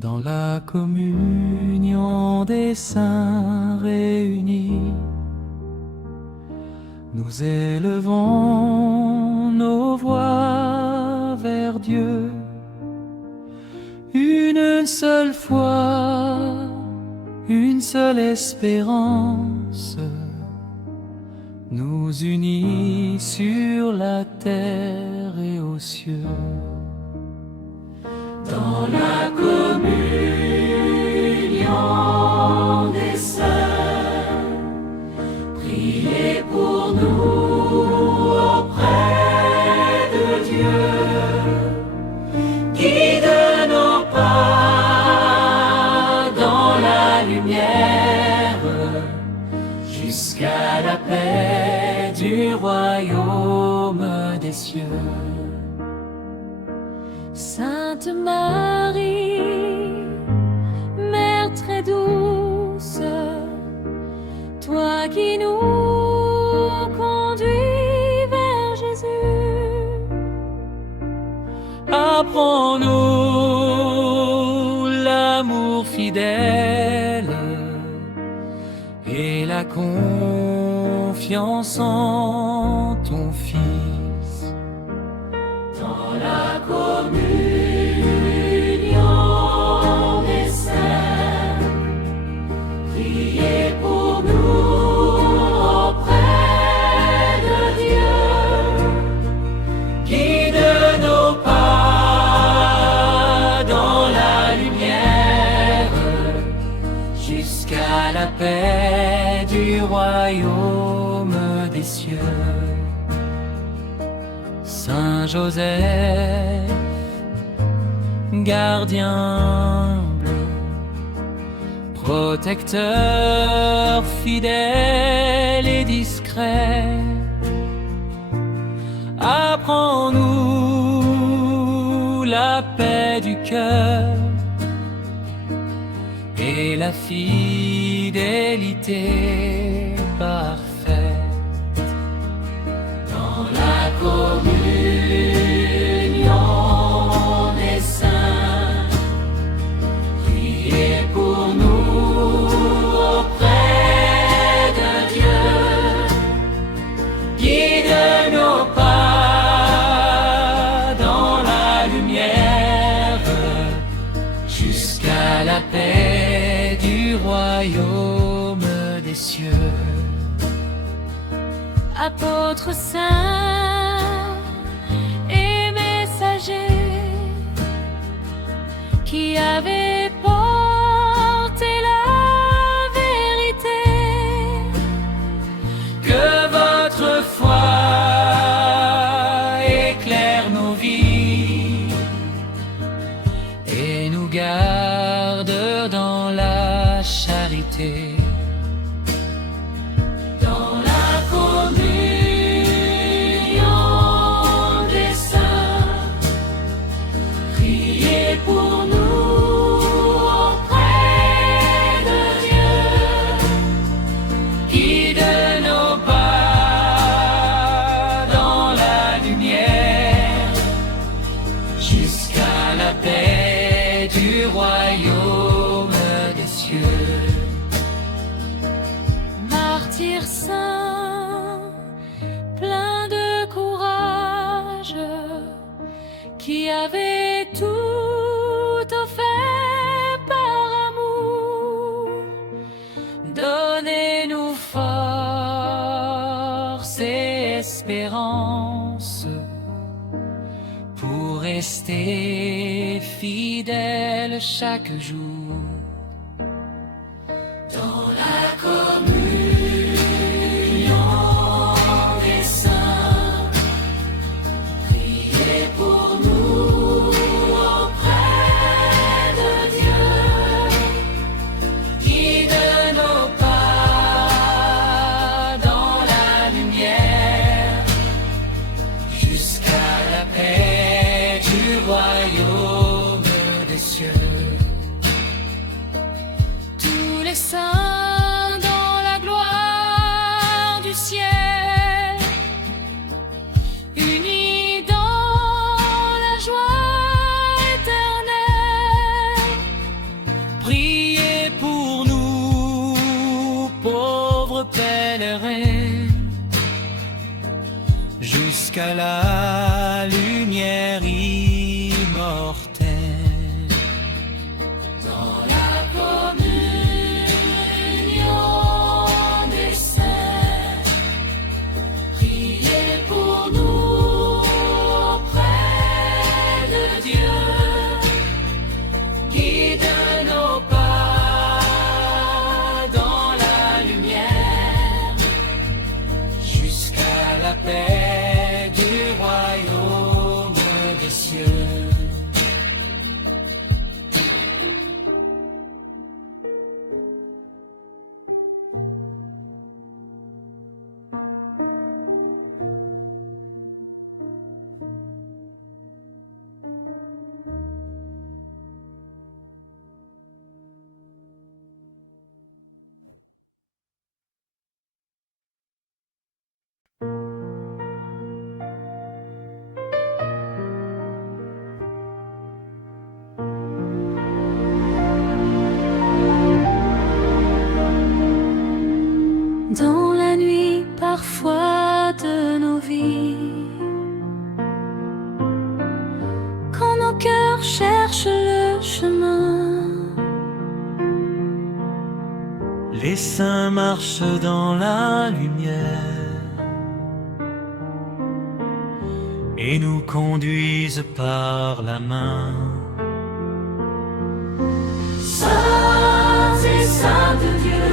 Dans la communion des saints réunis, nous élevons nos voix vers Dieu. Une seule foi, une seule espérance nous unit sur la terre et aux cieux. Dans la communion des saints, priez pour nous auprès de Dieu. Guide nos pas dans la lumière jusqu'à la paix du royaume des cieux. Sainte Marie, Mère très douce, toi qui nous conduis vers Jésus, apprends-nous l'amour fidèle et la confiance en ton Fils. Dans la communion des saints, priez pour nous auprès de Dieu. Guide nos pas dans la lumière jusqu'à la paix du royaume des cieux. Saint Joseph, gardien bleu, protecteur fidèle et discret, apprends-nous la paix du cœur et la fidélité parfaite. Dans la communion des saints, priez pour nous auprès de Dieu. Guide nos pas dans la lumière jusqu'à la paix du royaume des cieux. apôtres saints et messagers qui avez porté la vérité, que votre foi éclaire nos vies et nous garde dans la charité. Dans la communion des saints, priez pour nous auprès de Dieu. Guide nos pas dans la lumière jusqu'à la paix du royaume des cieux. martyrs saints, pleins de courage, qui avez tout offert par amour. Donnez-nous force et espérance pour rester fidèles chaque jour. Dans la communion des saints, priez pour nous auprès de Dieu. Guide nos pas dans la lumière jusqu'à la paix du royaume des cieux. jusqu'à la lumière immortelle. Dans la communion des saints, priez pour nous auprès de Dieu. Guide nos pas dans la lumière, jusqu'à la paix du royaume des cieux. Dans la nuit parfois de nos vies, quand nos cœurs cherchent le chemin, Les saints marchent dans la lumière et nous conduisent par la main. Saints et saints de Dieu,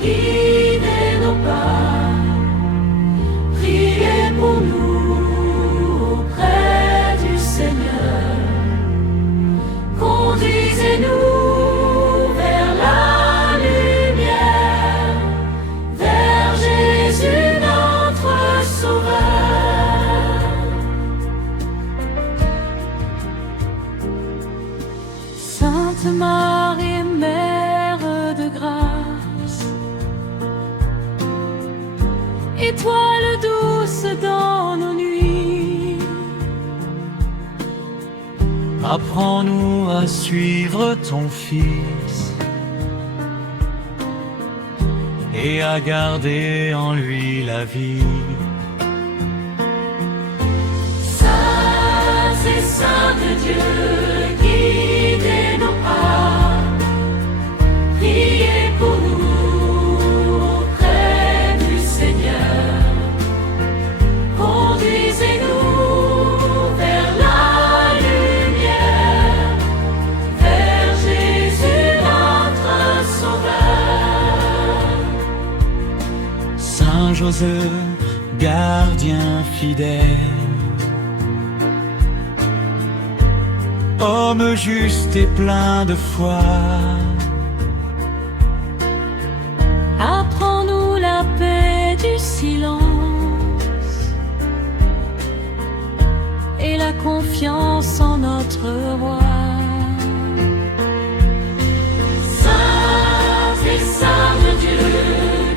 guidez nos pas, priez pour nous auprès du Seigneur. Conduisez-nous vers la lumière, vers Jésus notre Sauveur. Sainte Marie, Mère de grâce, étoile douce dans nos nuits, Apprends-nous à suivre ton Fils et à garder en lui la vie. Saints et saints de Dieu, guidez nos pas, priez pour nous auprès du Seigneur. Conduisez-nous vers la lumière, vers Jésus notre Sauveur. Saint Joseph, gardien fidèle, homme juste et plein de foi, apprends-nous la paix du silence et la confiance en notre roi. Saints et saints de Dieu,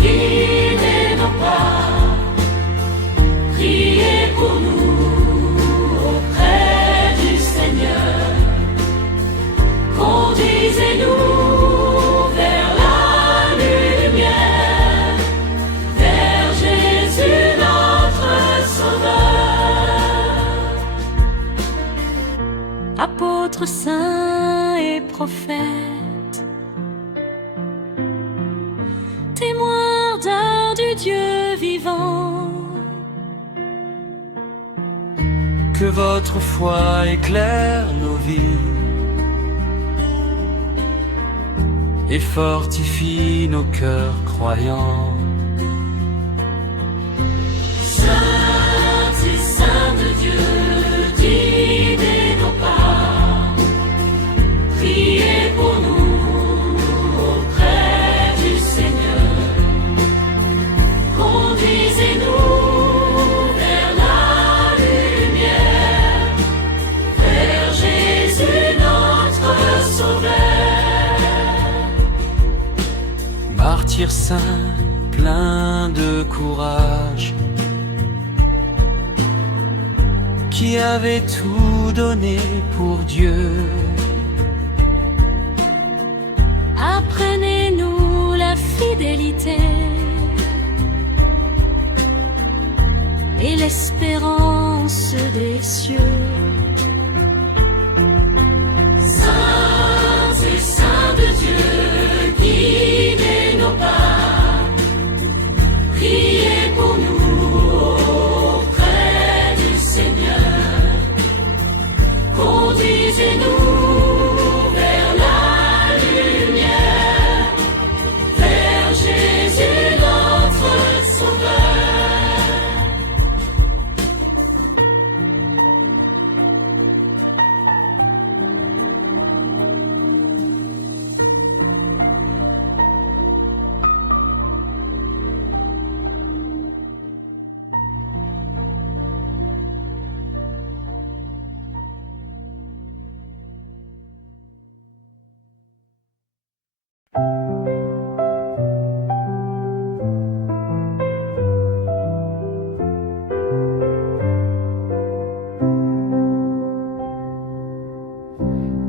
guidez nos pas, priez pour nous auprès du Seigneur. Conduisez-nous vers la lumière, vers Jésus notre Sauveur. Apôtres, saints et prophètes, témoins d'un du Dieu vivant, que votre foi éclaire nos vies et fortifie nos cœurs croyants. Saints et saints de Dieu, guidez nos pas, priez pour nous auprès du Seigneur. Conduisez-nous vers la lumière, vers Jésus notre Sauveur. Martyr saint, plein de courage, qui avait tout donné pour Dieu. apprenez-nous la fidélité et l'espérance puissance des cieux. Saint, c'est Saint de Dieu, guidez nos pas, priez pour nous auprès du Seigneur, conduisez-nous vers la lumière, vers Jésus notre Sauveur.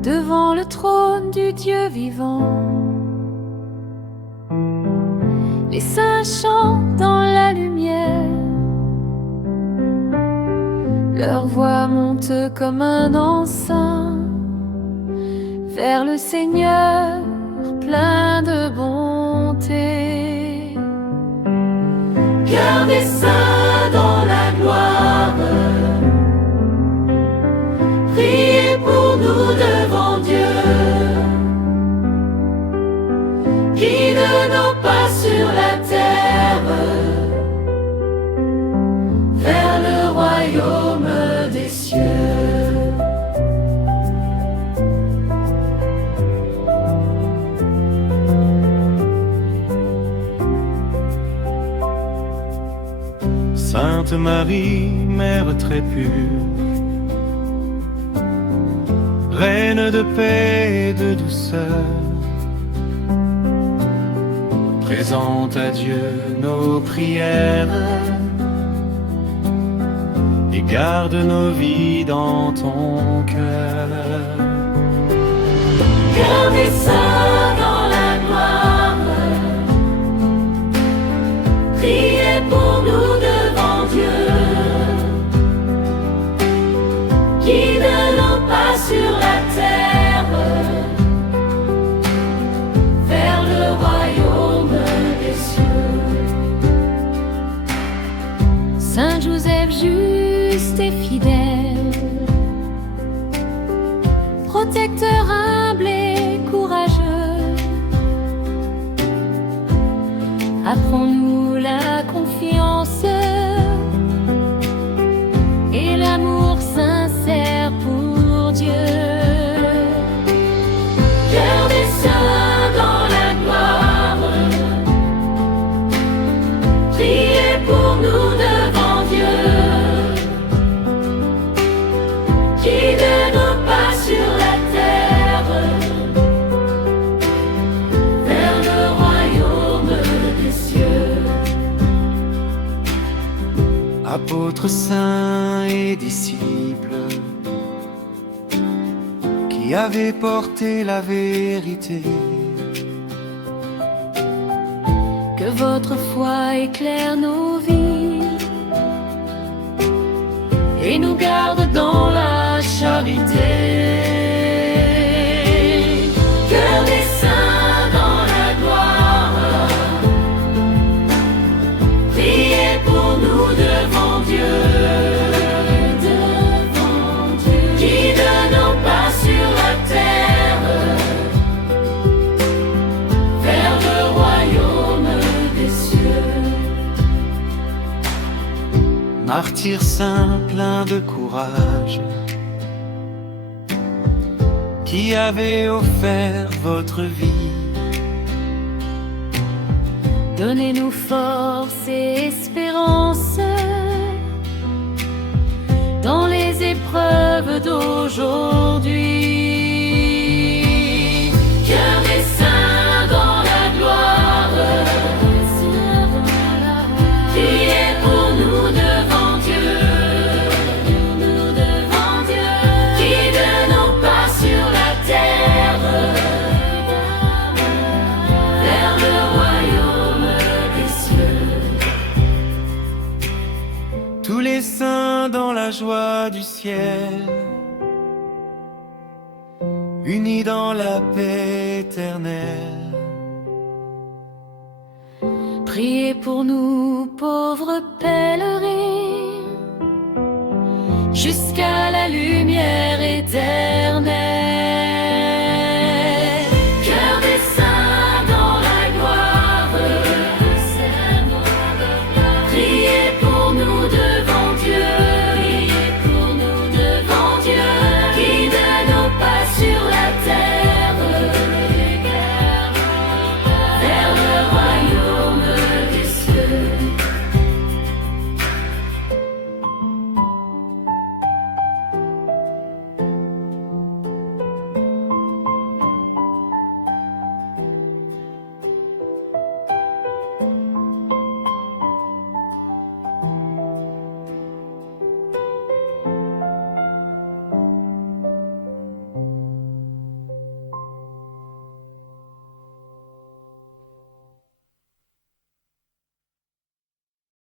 Devant le trône du Dieu vivant, les saints chantent dans la lumière. Leur voix monte comme un encens vers le Seigneur plein de bonté. Cœur des saints dans la gloire, priez pour nous devant Dieu. Guide nos pas sur la terre, vers le royaume des cieux. Sainte Marie, Mère très pure, Reine de paix et de douceur, présente à Dieu nos prières et garde nos vies dans ton cœur. Cœur des saints dans la gloire, priez pour nous devant Dieu. Guide nos pas sur la terre, vers le royaume des cieux. Saint Joseph juste et fidèle, protecteur humble et courageux, apprends-nous la confiance et l'amour sincère pour Dieu. Cœur des saints dans la gloire, priez pour nous devant Dieu. Guide nos pas sur la terre, vers le royaume des cieux. Apôtres saints et disciples, qui avez porté la vérité, Que votre foi éclaire nos vies et nous garde dans la charité. Cœur des saints dans la gloire, priez pour nous devant Dieu. Guide nos pas sur la terre, vers le royaume des cieux. martyrs saints pleins de courage, qui avez offert votre vie. Donnez-nous force et espérance dans les épreuves d'aujourd'hui. Cœur des saints dans la gloire, priez pour nous devant Dieu. Guide nos pas sur la terre, vers le royaume des cieux. Tous les saints dans la joie ciel, unis dans la paix éternelle. Priez pour nous, pauvres pèlerins, jusqu'à la lumière éternelle.